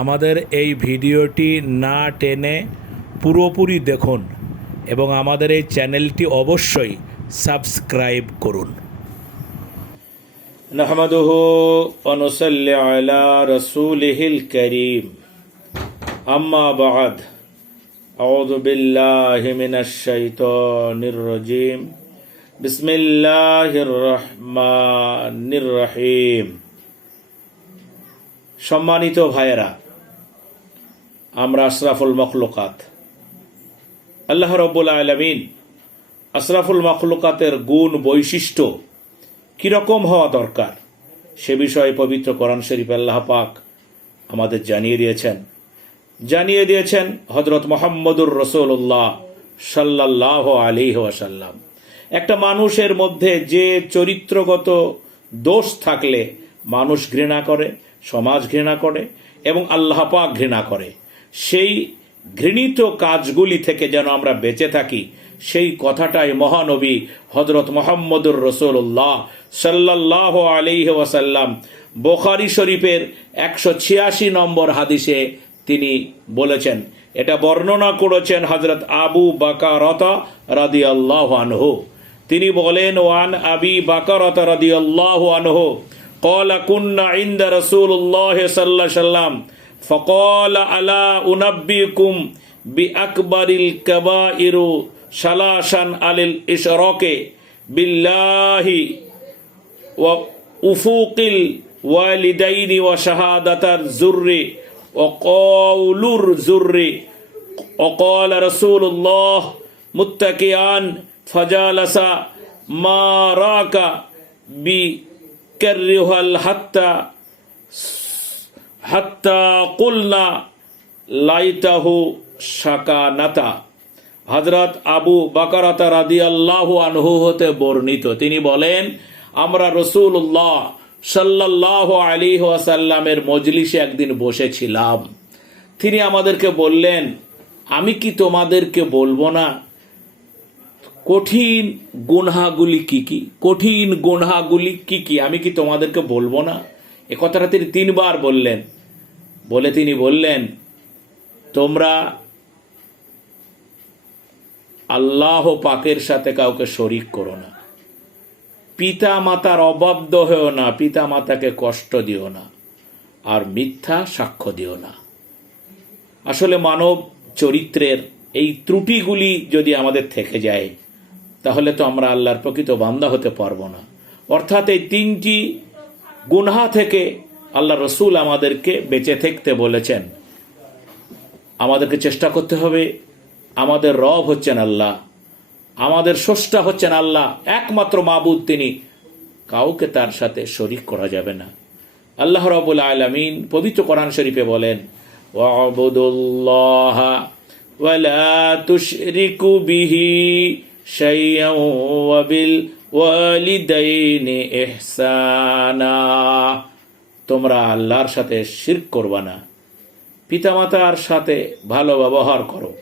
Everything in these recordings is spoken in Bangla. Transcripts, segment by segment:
আমাদের এই ভিডিওটি না টেনে পুরোপুরি দেখুন এবং আমাদের এই চ্যানেলটি অবশ্যই সাবস্ক্রাইব করুন। নাহমাদুহু ওয়া নুসাল্লি আলা রাসূলিহিল কারীম, আম্মা বা'দ, আউযু বিল্লাহি মিনাশ শাইতানির রাজীম, বিসমিল্লাহির রহমানির রহিম। সম্মানিত ভাইয়েরা, আমরা আশরাফুল মখলুকাত, আল্লাহ রাব্বুল আলামিন আশরাফুল মখলুকাতের গুণ বৈশিষ্ট্য কীরকম হওয়া দরকার সে বিষয়ে পবিত্র কোরআন শরীফ আল্লাহ পাক আমাদের জানিয়ে দিয়েছেন হযরত মুহাম্মদুর রাসূলুল্লাহ সাল্লাল্লাহু আলাইহি ওয়াসাল্লাম। একটা মানুষের মধ্যে যে চরিত্রগত দোষ থাকলে মানুষ ঘৃণা করে, সমাজ ঘৃণা করে এবং আল্লাহ পাক ঘৃণা করে, সেই ঘৃণিত কাজগুলি থেকে যেন আমরা বেঁচে থাকি, সেই কথাটাই মহানবী হযরত মুহাম্মদুর রাসূলুল্লাহ সাল্লাল্লাহু আলাইহি ওয়াসাল্লাম বুখারী শরীফের 186 নম্বর হাদিসে তিনি বলেছেন। এটা বর্ণনা করেছেন হযরত আবু বাকারতা রাদিয়াল্লাহু আনহু। তিনি বলেন, ওয়ান আবি বাকারতা রাদিয়াল্লাহু আনহু قال كنا عند رسول الله صلى الله عليه وسلم فقال ألا أنبئكم بأكبر الكبائر ثلاثا على الإشراك بالله وعقوق الوالدين وشهادة الزور وقول الزور. وقال رسول الله متكئا فجالس ما راك بكرهل حتى قلنا লাইতাহু শাকানাতা। হযরত আবু বাকারাতা রাদিয়াল্লাহু আনহু হতে বর্ণিত, তিনি বলেন, আমরা রাসূলুল্লাহ সাল্লাল্লাহু আলাইহি ওয়াসাল্লামের মজলিসে একদিন বসেছিলাম। তিনি আমাদেরকে বললেন, আমি কি তোমাদেরকে বলবো না কঠিন গুনাহগুলি কি কি? কঠিন গুনাহগুলি কি কি আমি কি তোমাদেরকে বলবো না? এ কথাটা তিনি 3 বার বললেন। বলে তিনি বললেন, তোমরা আল্লাহ পাকের সাথে কাউকে শরীক করো না, পিতা মাতার অবাধ্য হও না, পিতা মাতাকে কষ্ট দিও না, আর মিথ্যা সাক্ষ্য দিও না। আসলে মানব চরিত্রের এই ত্রুটিগুলি যদি আমাদের থেকে যায় তাহলে তো আমরা আল্লাহর প্রকৃত বান্দা হতে পারবো না। অর্থাৎ এই 3টি গুনাহ থেকে আল্লাহ রসুল আমাদেরকে বেঁচে থাকতে বলেছেন। আমাদেরকে চেষ্টা করতে হবে, আমাদের রব হচ্ছেন আল্লাহ, আমাদের স্রষ্টা হচ্ছেন আল্লাহ, একমাত্র মাবুদ তিনি, কাউকে তার সাথে শরীক করা যাবে না। আল্লাহ রাব্বুল আলামিন পবিত্র কোরআন শরীফে বলেন, ওয়া'বুদুল্লাহা ওয়া লা তুশরিকু বিহি শাইআন ওয়া বিল ওয়ালিদাইনি ইহসানা। তোমরা আল্লাহর সাথে শিরক করবা না, পিতামাতার সাথে ভালো ব্যবহার করো,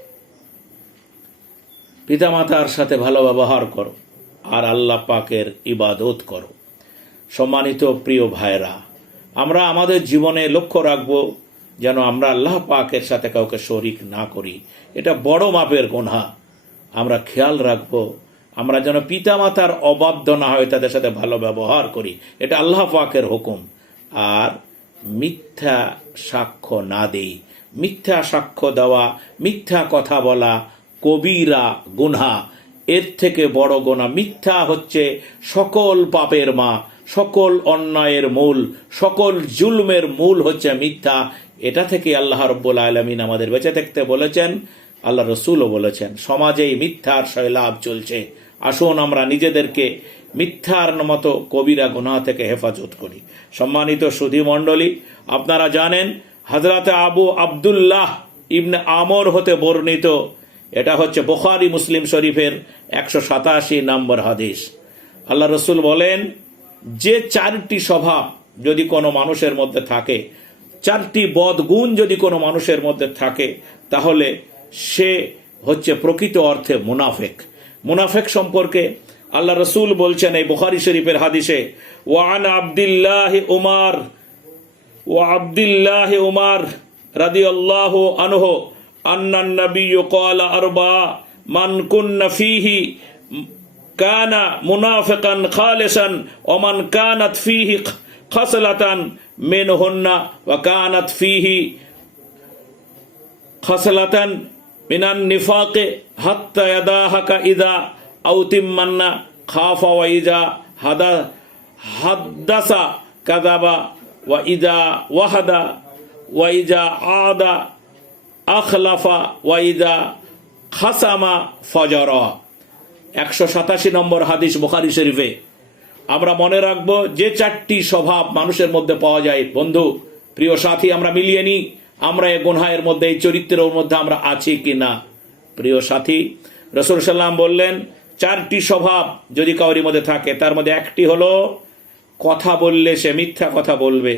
পিতামাতার সাথে ভালো ব্যবহার করো, আর আল্লাহ পাকের ইবাদত করো। সম্মানিত প্রিয় ভাইরা, আমরা আমাদের জীবনে লক্ষ্য রাখব যেন আমরা আল্লাহ পাকের সাথে কাউকে শরীক না করি। এটা বড় মাপের গুনাহ। আমরা খেয়াল রাখব আমরা যেন পিতামাতার অবাধ্য না হয়, তাদের সাথে ভালো ব্যবহার করি, এটা আল্লাহ পাকের হুকুম। আর মিথ্যা সাক্ষ্য না দেই। মিথ্যা সাক্ষ্য দেওয়া, মিথ্যা কথা বলা কবিরা গুনাহ, এর থেকে বড় গুনাহ। মিথ্যা হচ্ছে সকল পাপের মা, সকল অন্যায়ের মূল, সকল জুলমের মূল হচ্ছে মিথ্যা। এটা থেকে আল্লাহ রাব্বুল আলামিন আমাদের বেঁচে থাকতে বলেছেন, আল্লাহ রসুলও বলেছেন। সমাজে মিথ্যার সয়লাভ চলছে, আসুন আমরা নিজেদেরকে মিথ্যার মতো কবিরা গুনাহ থেকে হেফাজত করি। সম্মানিত সুধী মণ্ডলী, আপনারা জানেন হযরত আবু আব্দুল্লাহ ইবনে আমর হতে বর্ণিত, এটা হচ্ছে বুখারী মুসলিম শরীফের 187 নম্বর হাদিস। আল্লাহ রসুল বলেন, যে 4টি স্বভাব যদি কোনো মানুষের মধ্যে থাকে, 4টি বদগুণ যদি কোনো মানুষের মধ্যে থাকে, তাহলে সে হচ্ছে প্রকৃত অর্থে মুনাফিক। মুনাফিক সম্পর্কে আল্লাহ রসুল বলছেন এই বুখারী শরীফের হাদিসে, ওয়ান আব্দুল্লাহ উমার রাদিয়াল্লাহু আনহু আন্নান নাবিয়্যু ক্বালা আরবা মান কুন্না ফীহি কানা মুনাফিকান খালিসান ওয়া মান কানাত ফীহি খাসলাতান মিনহুন্না ওয়া কানাত ফীহি খাসলাতান মিনান নিফাকে হাত্তা ইয়াদাহাকা ইযা আউতিম্মান্না খাফা ওয়া ইযা হাদ্দাসা কাযাবা ওয়া ইযা ওয়াহাদা ওয়া ইযা আদা আখলাফা ওয়া ইযা খাসামা ফাজারা। 187 নম্বর হাদিস বুখারী শরীফে। আমরা মনে রাখব যে 4টি স্বভাব মানুষের মধ্যে পাওয়া যায়। বন্ধু, প্রিয় সাথী, আমরা মিলিয়ে নিই আমরা এই গুনাহের মধ্যে, এই চরিত্রের মধ্যে আমরা আছি কিনা। প্রিয় সাথী, রাসূল সাল্লাল্লাহু বললেন 4টি স্বভাব যদি কাউরির মধ্যে থাকে, তার মধ্যে একটি হলো কথা বললে সে মিথ্যা কথা বলবে,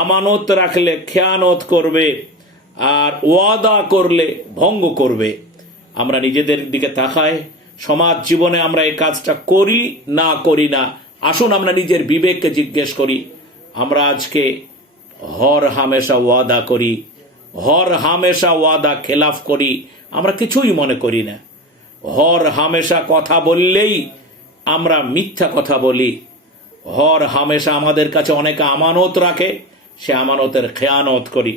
আমানত রাখলে খেয়ানত করবে, আর ওয়াদা করলে ভঙ্গ করবে। আমরা নিজেদের দিকে তাকাই, সমাজ জীবনে আমরা এই কাজটা করি না করি না। আসুন আমরা নিজের বিবেককে জিজ্ঞেস করি, আমরা আজকে হর হামেশা ওয়াদা করি, হর হামেশা ওয়াদা খেলাফ করি, আমরা কিছুই মনে করি না। হর হামেশা কথা বললেই আমরা মিথ্যা কথা বলি। হর হামেশা আমাদের কাছে অনেকে আমানত রাখে, সে আমানতের খেয়ানত করি।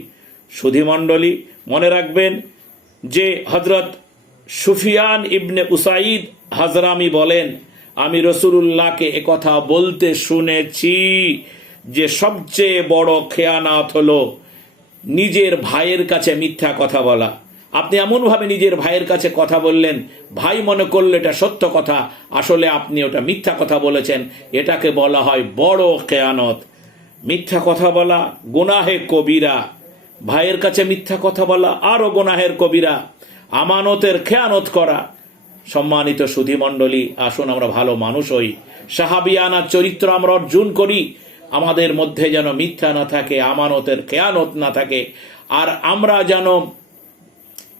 সুধীমণ্ডলী, মনে রাখবেন যে হযরত সুফিয়ান ইবনে উসাইদ হাজরামি বলেন, আমি রাসূলুল্লাহকে একথা বলতে শুনেছি যে সবচেয়ে বড় খেয়ানত হলো নিজের ভাইয়ের কাছে মিথ্যা কথা বলা। আপনি এমনভাবে নিজের ভাইয়ের কাছে কথা বললেন, ভাই মনে করলো এটা সত্য কথা, আসলে আপনি ওটা মিথ্যা কথা বলেছেন। এটাকে বলা হয় বড় খেয়ানত। মিথ্যা কথা বলা গুনাহে কবিরা, ভাইয়ের কাছে মিথ্যা কথা বলা আরো গুনাহের কবিরা। আমানতের খেয়ানত করা। সম্মানিত সুধীমণ্ডলী, আসুন আমরা ভালো মানুষ হই, সাহাবিয়ানা চরিত্র আমরা অর্জন করি। আমাদের মধ্যে যেন মিথ্যা না থাকে, আমানতের খেয়ানত না থাকে। আর আমরা যেন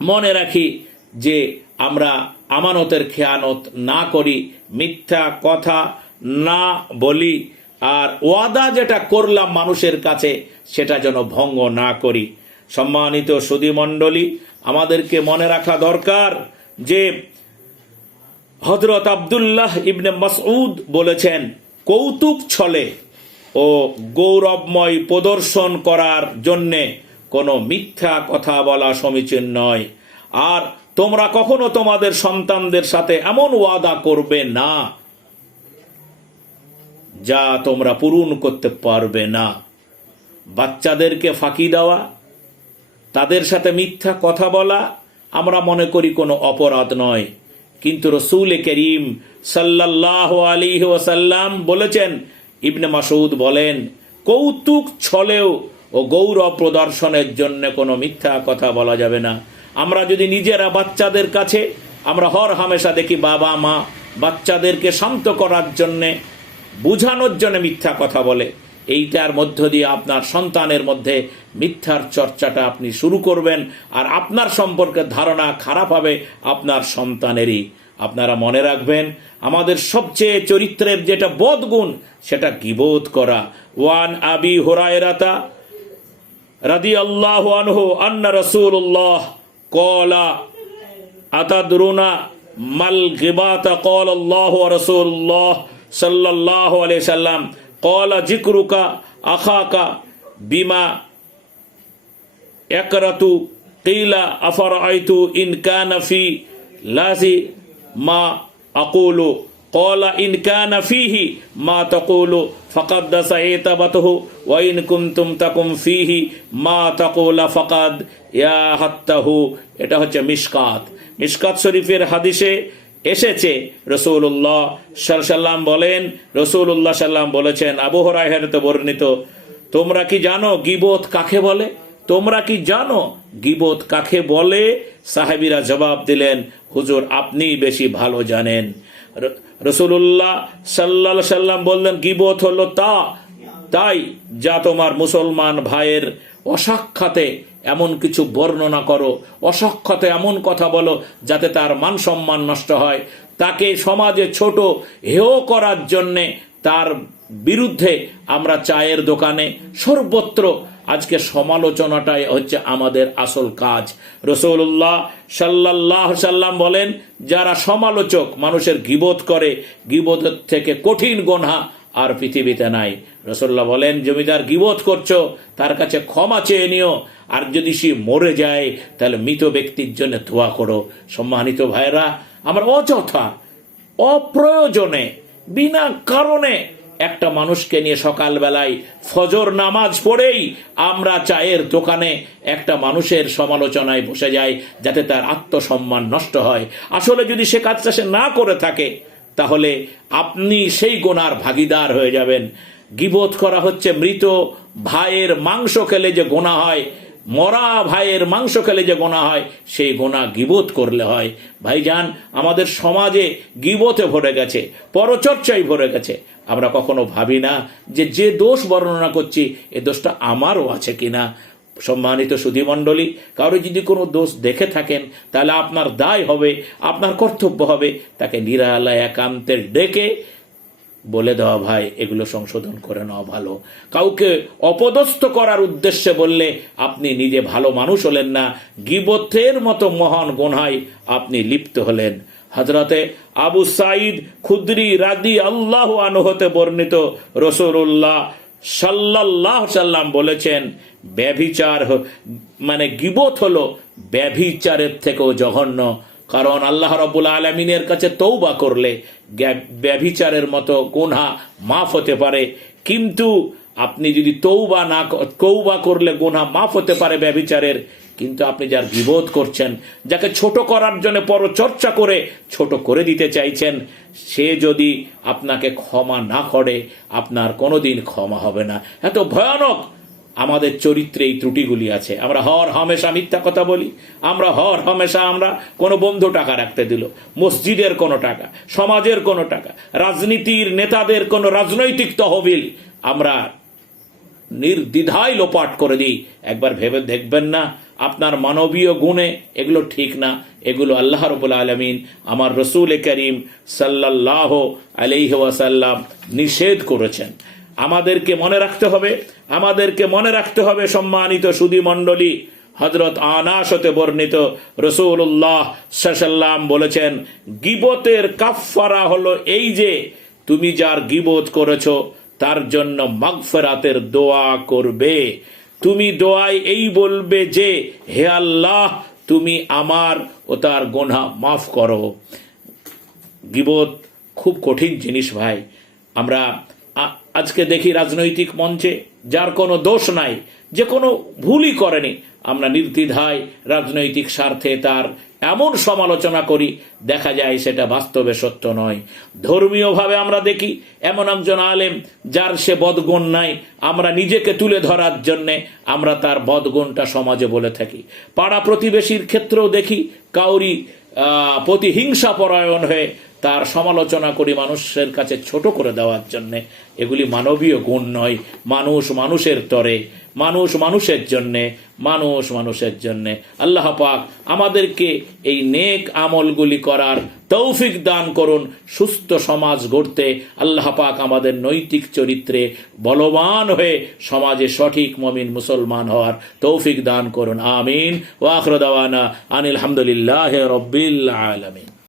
মনে রাখি যে আমরা আমানতের খেয়ানত না করি, মিথ্যা কথা না বলি, আর ওয়াদা যেটা করলাম মানুষের কাছে সেটা যেন ভঙ্গ না করি। সম্মানিত সুধীমণ্ডলী, আমাদেরকে মনে রাখা দরকার যে হযরত আব্দুল্লাহ ইবনে মাসউদ বলেছেন, কৌতুক ছলে ও গৌরবময় প্রদর্শন করার জন্যে কোনো মিথ্যা কথা বলা সমীচীন নয়। আর তোমরা কখনো তোমাদের সন্তানদের সাথে এমন ওয়াদা করবে না যা তোমরা পূরণ করতে পারবে না। বাচ্চাদেরকে ফাঁকি দেওয়া, তাদের সাথে মিথ্যা কথা বলা আমরা মনে করি কোনো অপরাধ নয়, কিন্তু রাসূল করিম সাল্লাল্লাহু আলাইহি ওয়াসাল্লাম বলেছেন, ইবনে মাসউদ বলেন, কৌতুক ছলেও ও গৌরব প্রদর্শনের জন্য কোনো মিথ্যা কথা বলা যাবে না। আমরা যদি নিজেরা বাচ্চাদের কাছে, আমরা হর হামেশা দেখি বাবা মা বাচ্চাদেরকে শান্ত করার জন্যে, বুঝানোর জন্য মিথ্যা কথা বলে। এইটার মধ্য দিয়ে আপনার সন্তানের মধ্যে মিথ্যার চর্চাটা আপনি শুরু করবেন, আর আপনার সম্পর্কে ধারণা খারাপ হবে আপনার সন্তানেরই। আপনারা মনে রাখবেন, আমাদের সবচেয়ে চরিত্রের যেটা বদগুণ সেটা গীবত করা। ওয়ান আবি হুরায়রাতা রাদিয়াল্লাহু আনহু আন্না রাসূলুল্লাহ ক্বালা আতাদরুনা মাল গিবাতা ক্বালা আল্লাহু ওয়া রাসূলুল্লাহ সাল্লাল্লাহু আলাইহি সাল্লাম ক্বালা যিকরুকা আখাকা বিমা ইয়াকরাতু কিলা আফরাআইতু ইন কানা ফি লাজি মা আকুলু ক্বালা ইন কানা ফিহি মা তাকুলু ফাকাদ সাইতাবাতুহু ওয়া ইন কুনতুম তাকুম ফিহি মা তাকুলা ফাকাদ ইয়াহাত্তাহু। এটা হচ্ছে মিশকাত শরীফের হাদিসে এসেছে, রাসূলুল্লাহ সাল্লাল্লাহু আলাইহি সাল্লাম বলেন, রাসূলুল্লাহ সাল্লাম বলেছেন, আবু হুরায়রাতে বর্ণিত, তোমরা কি জানো গীবত কাকে বলে? তোমরা কি জানো গীবত কাকে বলে? সাহাবীরা জবাব দিলেন, হুজুর আপনিই বেশি ভালো জানেন। রাসূলুল্লাহ সাল্লাল্লাহু আলাইহি সাল্লাম বললেন, গীবত হলো তাই যা তোমার মুসলমান ভাইয়ের অসাক্ষাতে এমন কিছু বর্ণনা করো, অসাক্ষাতে এমন কথা বলো যাতে তার মান সম্মান নষ্ট হয়, তাকে সমাজে ছোট হেয় করার জন্যে তার বিরুদ্ধে আমরা চায়ের দোকানে সর্বত্র আজকে সমালোচনাটাই হচ্ছে আমাদের আসল কাজ। রাসূলুল্লাহ সাল্লাল্লাহু আলাইহি সাল্লাম বলেন, যারা সমালোচক, মানুষের গীবত করে, গীবতের থেকে কঠিন গুনাহ আর পৃথিবীতে নাই। রাসূলুল্লাহ বলেন, জমিদার গীবত করছো, তার কাছে ক্ষমা চেয়ে নিও, আর যদি সে মরে যায় তাহলে মৃত ব্যক্তির জন্য দোয়া করো। সম্মানিত ভাইরা, আমরা অযথা অপ্রয়োজনে বিনা কারণে একটা মানুষকে নিয়ে সকালবেলায় ফজর নামাজ পড়েই আমরা চায়ের দোকানে একটা মানুষের সমালোচনায় বসে যাই, যাতে তার আত্মসম্মান নষ্ট হয়। আসলে যদি সে কাজটা সে না করে থাকে, তাহলে আপনি সেই গুনার ভাগীদার হয়ে যাবেন। গীবত করা হচ্ছে মৃত ভাইয়ের মাংস খেলে যে গুনাহ হয়, মরা ভাইয়ের মাংস খেলে যে গুনাহ হয়, সেই গুনাহ গীবত করলে হয়। ভাইজান, আমাদের সমাজে গীবতে ভরে গেছে, পরচর্চায় ভরে গেছে। আমরা কখনো ভাবি না যে দোষ বর্ণনা করছি, এ দোষটা আমারও আছে কিনা। সম্মানিত সুধীমণ্ডলী, কারো যদি কোনো দোষ দেখে থাকেন, তাহলে আপনার দায় হবে, আপনার কর্তব্য হবে তাকে নিরালায় একান্তে ডেকে বলে দেওয়া, ভাই এগুলো সংশোধন করে নেওয়া ভালো। কাউকে অপদস্থ করার উদ্দেশ্যে বললে আপনি নিজে ভালো মানুষ হলেন না, গীবতের মতো মহান গুনাহে আপনি লিপ্ত হলেন। হযরতে আবু সাঈদ খুদরি রাদিয়াল্লাহু আনহু হতে বর্ণিত, রাসূলুল্লাহ সাল্লাল্লাহু আলাইহি সাল্লাম বলেছেন, ব্যভিচার মানে গীবত হলো ব্যভিচারের থেকেও জঘন্য। কারণ আল্লাহ রাব্বুল আলামিনের কাছে তওবা করলে ব্যভিচারের মতো গুনাহ মাফ হতে পারে, কিন্তু আপনি যদি তওবা করলে গুনাহ মাফ হতে পারে ব্যভিচারের, কিন্তু আপনি যার গীবত করছেন, যাকে ছোট করার জন্য পরচর্চা করে ছোট করে দিতে চাইছেন, সে যদি আপনাকে ক্ষমা না করে, আপনার কোনোদিন ক্ষমা হবে না। এত ভয়ানক আমাদের চরিত্রে এই ত্রুটিগুলি আছে। আমরা হর হামেশা মিথ্যা কথা বলি, আমরা হর হামেশা আমরা কোনো বন্ধু টাকা রাখতে দিল, মসজিদের কোনো টাকা, সমাজের কোনো টাকা, রাজনীতির নেতাদের কোনো রাজনৈতিক তহবিল আমরা নির্দ্বিধায় লোপাট করে দিই। একবার ভেবে দেখবেন না আপনার মানবীয় গুণে এগুলো ঠিক না। এগুলো আল্লাহ রাব্বুল আলামিন, আমার রাসূল করিম সাল্লাল্লাহু আলাইহি ওয়াসাল্লাম নিষেধ করেছেন। আমাদেরকে মনে রাখতে হবে সম্মানিত সুধী মণ্ডলী, হযরত আনাস হতে বর্ণিত, রাসূলুল্লাহ সাল্লাল্লাহু আলাইহি ওয়াসাল্লাম বলেছেন, গীবতের কাফফারা হলো এই যে তুমি যার গীবত করেছো তার জন্য মাগফিরাতের দোয়া করবে। তুমি দোয়ায় এই বলবে যে, হে আল্লাহ, তুমি আমার ও তার গুনাহ মাফ করো। গীবত খুব কঠিন জিনিস ভাই। আমরা আজকে দেখি রাজনৈতিক মঞ্চে যার কোনো দোষ নাই, যে কোনো ভুলই করেনি, আমরা নির্দ্বিধায় রাজনৈতিক স্বার্থে তার এমন সমালোচনা করি, দেখা যায় সেটা বাস্তবে সত্য নয়। ধর্মীয়ভাবে আমরা দেখি এমন একজন আলেম যার সে বদগুণ নাই, আমরা নিজেকে তুলে ধরার জন্যে আমরা তার বদগুণটা সমাজে বলে থাকি। পাড়া প্রতিবেশীর ক্ষেত্রেও দেখি কাউরি প্রতিহিংসা পরায়ণ হয়ে তার সমালোচনা করি মানুষের কাছে ছোট করে দেওয়ার জন্যে। এগুলি মানবীয় গুণ নয়। মানুষ মানুষের তরে, মানুষ মানুষের জন্যে। আল্লাহ পাক আমাদেরকে এই নেক আমলগুলি করার তৌফিক দান করুন। সুস্থ সমাজ গড়তে আল্লাহ পাক আমাদের নৈতিক চরিত্রে বলবান হয়ে সমাজে সঠিক মুমিন মুসলমান হওয়ার তৌফিক দান করুন। আমিন। ওয়া আখিরু দাওয়ানা আনিল হামদুলিল্লাহি রাব্বিল আলামিন।